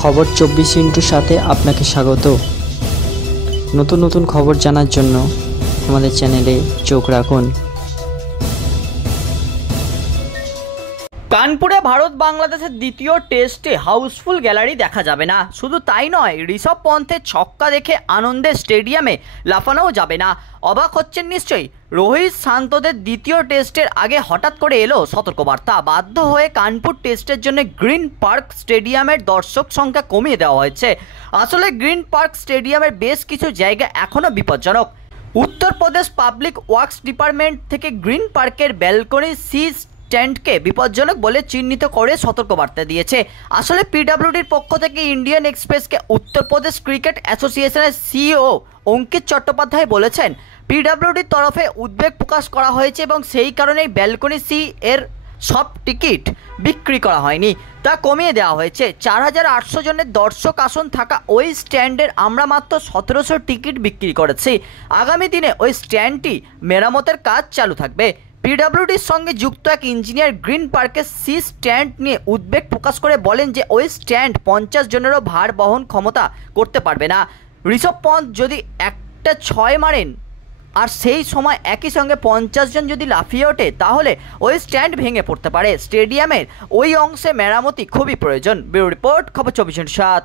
খবর 24 সাথে আপনাকে স্বাগত। নতুন নতুন খবর জানার জন্য আমাদের চ্যানেলে চোখ রাখুন। কানপুরে ভারত বাংলাদেশের দ্বিতীয় টেস্টে হাউসফুল গ্যালারি দেখা যাবে না। শুধু তাই নয়, ঋষভ পন্থের ছক্কা দেখে আনন্দে স্টেডিয়ামে লাফানোও যাবে না। অবাক হচ্ছেন নিশ্চয়ই। রোহিত শান্তদের দ্বিতীয় টেস্টের আগে হঠাৎ করে এলো সতর্কবার্তা। বাধ্য হয়ে কানপুর টেস্টের জন্য গ্রিন পার্ক স্টেডিয়ামের দর্শক সংখ্যা কমিয়ে দেওয়া হয়েছে। আসলে গ্রিন পার্ক স্টেডিয়ামের বেশ কিছু জায়গা এখনও বিপজ্জনক। উত্তরপ্রদেশ পাবলিক ওয়ার্কস ডিপার্টমেন্ট থেকে গ্রিন পার্কের ব্যালকনি সি স্ট্যান্ডকে বিপজ্জনক বলে চিহ্নিত করে সতর্কবার্তা দিয়েছে। আসলে পিডব্লিউডির পক্ষ থেকে ইন্ডিয়ান এক্সপ্রেসকে উত্তরপ্রদেশ ক্রিকেট অ্যাসোসিয়েশনের সিইও অঙ্কিত চট্টোপাধ্যায় বলেছেন, পিডব্লিউডির তরফে উদ্বেগ প্রকাশ করা হয়েছে এবং সেই কারণেই ব্যালকনি সি এর সব টিকিট বিক্রি করা হয়নি, তা কমিয়ে দেওয়া হয়েছে। 4800 জনের দর্শক আসন থাকা ওই স্ট্যান্ডের আমরা মাত্র 1700 টিকিট বিক্রি করেছি। আগামী দিনে ওই স্ট্যান্ডটি মেরামতের কাজ চালু থাকবে। পিডব্লিউডির সঙ্গে যুক্ত এক ইঞ্জিনিয়ার গ্রিন পার্কের সি স্ট্যান্ড নিয়ে উদ্বেগ প্রকাশ করে বলেন যে ওই স্ট্যান্ড 50 জনেরও ভার বহন ক্ষমতা করতে পারবে না। ঋষভ পন্থ যদি একটা 6 মারেন আর সেই সময় একই সঙ্গে 50 জন যদি লাফিয়ে ওঠে, তাহলে ওই স্ট্যান্ড ভেঙে পড়তে পারে। স্টেডিয়ামের ওই অংশে মেরামতি খুবই প্রয়োজন। ব্যুরো রিপোর্ট, খবর 24/7।